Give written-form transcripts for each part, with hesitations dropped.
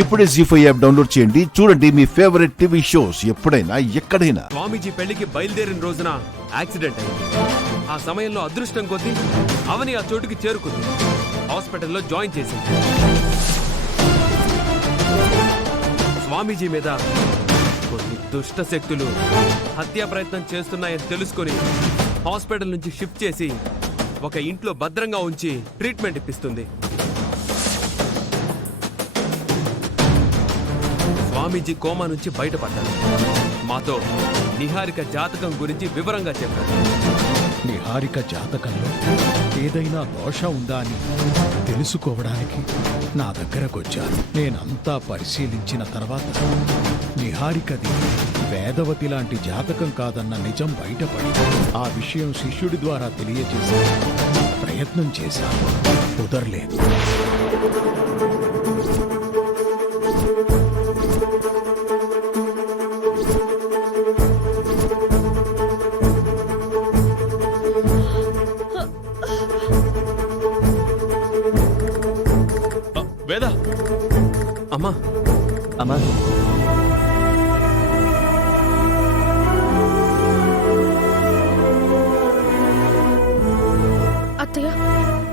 ఇప్పుడే జీ5 app download చేయండి. చూడండి మీ ఫేవరెట్ టీవీ షోస్ ఎప్పుడైనా ఎక్కడైనా. స్వామీజీ పెళ్లికి బయలుదేరిన రోజున యాక్సిడెంట్ అయింది. ఆ సమయంలో అదృష్టం కొద్దీ అవని ఆ చోటుకి చేరుకుంది. హాస్పిటల్లో జాయిన్ చేసింది. స్వామీజీ మీద కొన్ని దుష్ట శక్తులు హత్యా ప్రయత్నం చేస్తున్నాయని తెలుసుకుని హాస్పిటల్ నుంచి షిఫ్ట్ చేసి ఒక ఇంట్లో భద్రంగా ఉంచి ట్రీట్మెంట్ ఇప్పిస్తుంది. స్వామీజీ కోమా నుంచి బయటపడ్డారు. మాతో నిహారిక జాతకం గురించి వివరంగా చెప్పారు. నిహారిక జాతకంలో ఏదైనా దోషం ఉందా అని తెలుసుకోవడానికి నా దగ్గరకొచ్చారు. నేనంతా పరిశీలించిన తర్వాత నిహారికది వేదవతి లాంటి జాతకం కాదన్న నిజం బయటపడి ఆ విషయం శిష్యుడి ద్వారా తెలియజేసే ప్రయత్నం చేశాను. కుదరలేదు. వేదా అమ్మా అమ్మా అత్తయ్య,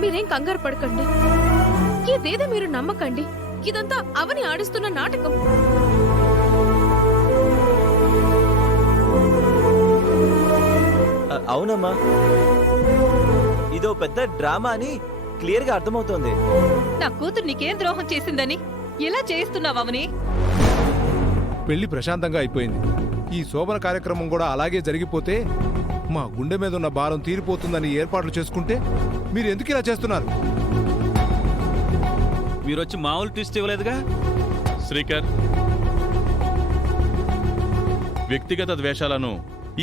మీరేం కంగారు పడకండి. ఇదేదో మీరు నమ్మకండి. ఇదంతా అవని ఆడిస్తున్న నాటకం. అవునమ్మా, ఇదో పెద్ద డ్రామా అని క్లియర్ గా అర్థమవుతోంది. నా కూతురు నీకేం ద్రోహం చేసిందని ఇలా చేస్తున్నావని? పెళ్లి ప్రశాంతంగా అయిపోయింది. ఈ శోభన కార్యక్రమం కూడా అలాగే జరిగిపోతే మా గుండె మీద ఉన్న భారం తీరిపోతుందని ఏర్పాట్లు చేసుకుంటే మీరు ఎందుకు ఇలా చేస్తున్నారు? మీరొచ్చి మామూలు ట్విస్ట్ ఇవ్వలేదుగా. శ్రీకర్, వ్యక్తిగత ద్వేషాలను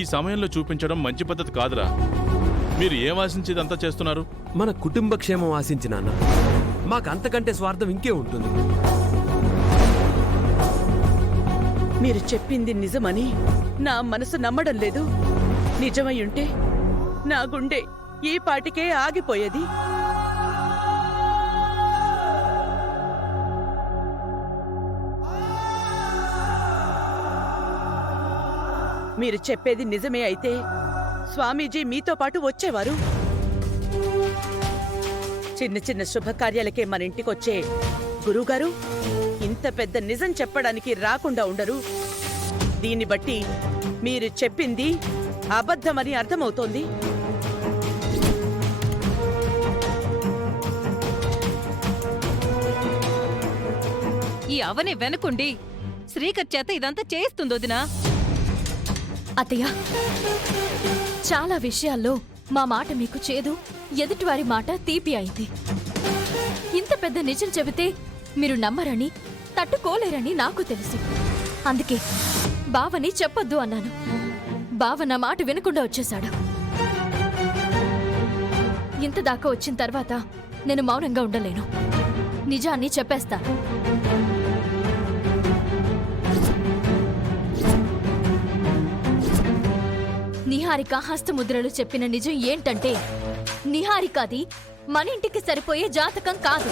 ఈ సమయంలో చూపించడం మంచి పద్ధతి కాదురా. మీరు ఏం ఆశించి ఇదంతా చేస్తున్నారు? మన కుటుంబ క్షేమం ఆశించి నాన్న. మాకు అంతకంటే స్వార్థం ఇంకే ఉంటుంది. మీరు చెప్పింది నిజమని నా మనసు నమ్మడం లేదు. నిజమై ఉంటే నా గుండె ఈ పాటికే ఆగిపోయేది. మీరు చెప్పేది నిజమే అయితే స్వామీజీ మీతో పాటు వచ్చేవారు. చిన్న చిన్న శుభకార్యాలకే మన ఇంటికొచ్చే గురువుగారు ఇంత పెద్ద నిజం చెప్పడానికి రాకుండా ఉండరు. దీన్ని బట్టి మీరు చెప్పింది అబద్ధమని అర్థమవుతోంది. ఈ అవని వెనుకుండి శ్రీకర్ చేత ఇదంతా చేయిస్తుందో దినా? అత్తయ్య, చాలా విషయాల్లో మా మాట మీకు చేదు, ఎదుటివారి మాట తీపి అయింది. ఇంత పెద్ద నిజం చెబితే మీరు నమ్మరని, తట్టుకోలేరని నాకు తెలుసు. అందుకే బావని చెప్పొద్దు అన్నాను. బావ నా మాట వినకుండా వచ్చేశాడు. ఇంత దాకా వచ్చిన తర్వాత నేను మౌనంగా ఉండలేను. నిజాన్ని చెప్పేస్తాను. నిహారిక హస్తముద్రలు చెప్పిన నిజం ఏంటంటే, నిహారికది మన ఇంటికి సరిపోయే జాతకం కాదు.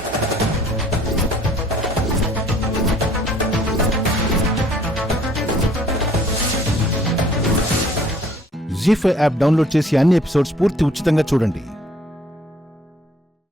జీ5 యాప్ డౌన్లోడ్ చేసి అన్ని ఎపిసోడ్స్ పూర్తి ఉచితంగా చూడండి.